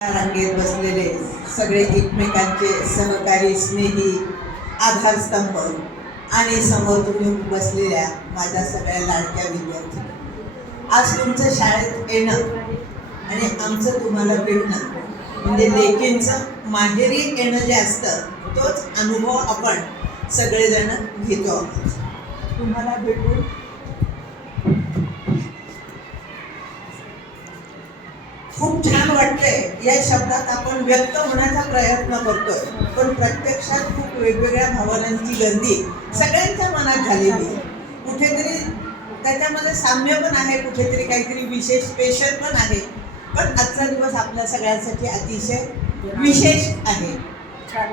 रांगेत बसलेले सगळे एकमेकांचे सहकारी स्नेही आधारस्तंभ आणि समोर तुम्ही बसलेल्या माझ्या सगळ्या लाडक्या विद्यार्थी, आज तुमचं शाळेत येणं आणि आमचं तुम्हाला भेटणं म्हणजे लेकींचं माहेरी येणं जे असतं तोच अनुभव आपण सगळेजण घेतो आहोत. तुम्हाला भेटून खूप छान वाटतंय. या शब्दात आपण व्यक्त होण्याचा प्रयत्न करतोय, पण प्रत्यक्षात खूप वेगवेगळ्या भावनांची गर्दी सगळ्यांच्या मनात झालेली आहे. कुठेतरी त्याच्यामध्ये साम्य पण आहे, कुठेतरी काहीतरी विशेष स्पेशल पण आहे. पण आजचा दिवस आपल्या सगळ्यांसाठी अतिशय विशेष आहे.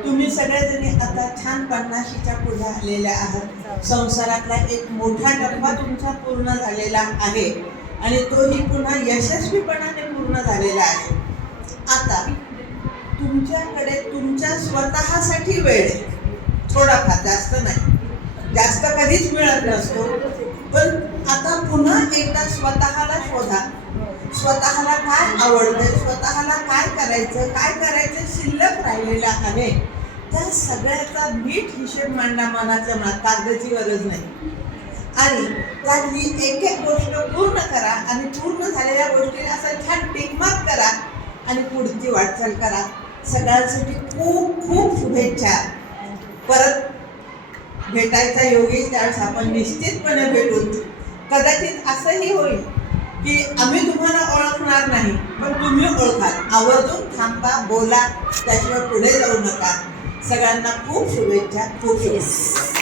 तुम्ही सगळेजणी आता छान 50शीच्या पुढे आलेल्या आहात. संसारातला एक मोठा टप्पा तुमचा पूर्ण झालेला आहे आणि तोही पुन्हा यशस्वीपणाने पूर्ण झालेला आहे. आता तुमच्याकडे तुमच्या स्वतःसाठी वेळ आहे, थोडाफार, जास्त नाही. जास्त कधीच मिळत नसतो, पण आता पुन्हा एकदा स्वतःला शोधा. स्वतःला काय आवडतंय, स्वतःला काय करायचं शिल्लक राहिलेलं आहे, त्या सगळ्याचा नीट हिशेब मांडा. मनाच्या कागदाची गरज नाही आणि त्यातली एक एक गोष्ट पूर्ण करा आणि पूर्ण झालेल्या गोष्टीला असं छान टिकमार्क करा आणि पुढची वाटचाल करा. सगळ्यांसाठी खूप खूप शुभेच्छा. परत भेटायचा योग येईल त्यावेळेस आपण निश्चितपणे भेटून. कदाचित असंही होईल की आम्ही तुम्हाला ओळखणार नाही, पण तुम्ही ओळखाल. आवर्जून थांबा, बोला, त्याशिवाय पुढे जाऊ नका. सगळ्यांना खूप शुभेच्छा. खूप शुभेच्छा.